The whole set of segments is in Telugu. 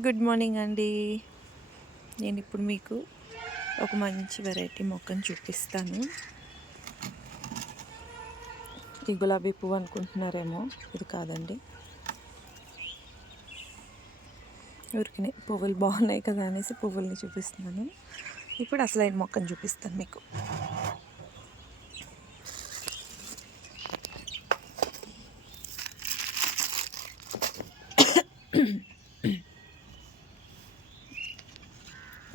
గుడ్ మార్నింగ్ అండి. నేను ఇప్పుడు మీకు ఒక మంచి వెరైటీ మొక్కను చూపిస్తాను. ఈ గులాబీ పువ్వు అనుకుంటున్నారేమో, ఇది కాదండి. ఊరికనే పువ్వులు బాగున్నాయి కదా అనేసి పువ్వుల్ని చూపిస్తున్నాను. ఇప్పుడు అసలైన మొక్కను చూపిస్తాను మీకు.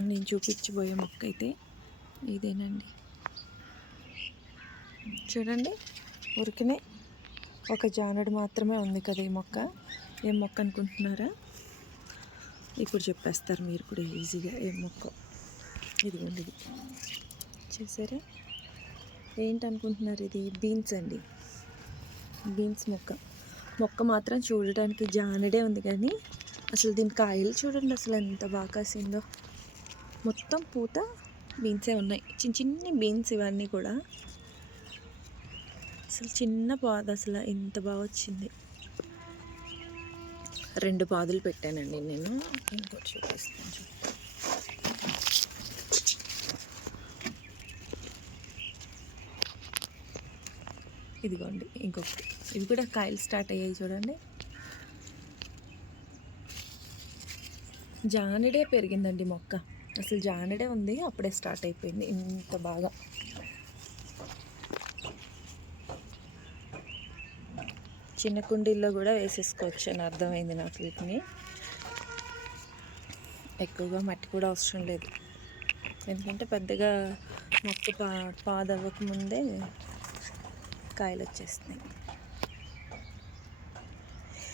నేను చూపించబోయే మొక్క అయితే ఇదేనండి. చూడండి, ఊరికనే ఒక జానుడు మాత్రమే ఉంది కదా ఈ మొక్క. ఏం మొక్క అనుకుంటున్నారా? ఇప్పుడు చెప్పేస్తారు మీరు కూడా ఈజీగా ఏం మొక్క. ఇదిగోండి, ఇది చూసారా? ఏంటనుకుంటున్నారు? ఇది బీన్స్ అండి. బీన్స్ మొక్క మాత్రం చూడడానికి జానుడే ఉంది, కానీ అసలు దీని కాయలు చూడండి అసలు ఎంత బాగా కాసిందో. మొత్తం పూత బీన్సే ఉన్నాయి, చిన్న చిన్ని బీన్స్ ఇవన్నీ కూడా. అసలు చిన్న పాదు అసలు ఎంత బాగా వచ్చింది. 2 పాదులు పెట్టానండి నేను. ఇంకోటి చూపిస్తాను. ఇదిగోండి ఇంకొకటి. ఇవి కూడా కాయలు స్టార్ట్ అయ్యాయి చూడండి. జానడే పెరిగిందండి మొక్క. అసలు జానడే ఉంది, అప్పుడే స్టార్ట్ అయిపోయింది ఇంత బాగా. చిన్న కుండీల్లో కూడా వేసేసుకోవచ్చు అని అర్థమైంది నాకు. వీటిని ఎక్కువగా మట్టి కూడా అవసరం లేదు, ఎందుకంటే పెద్దగా మొక్క పాదవ్వక ముందే కాయలు వచ్చేస్తున్నాయి.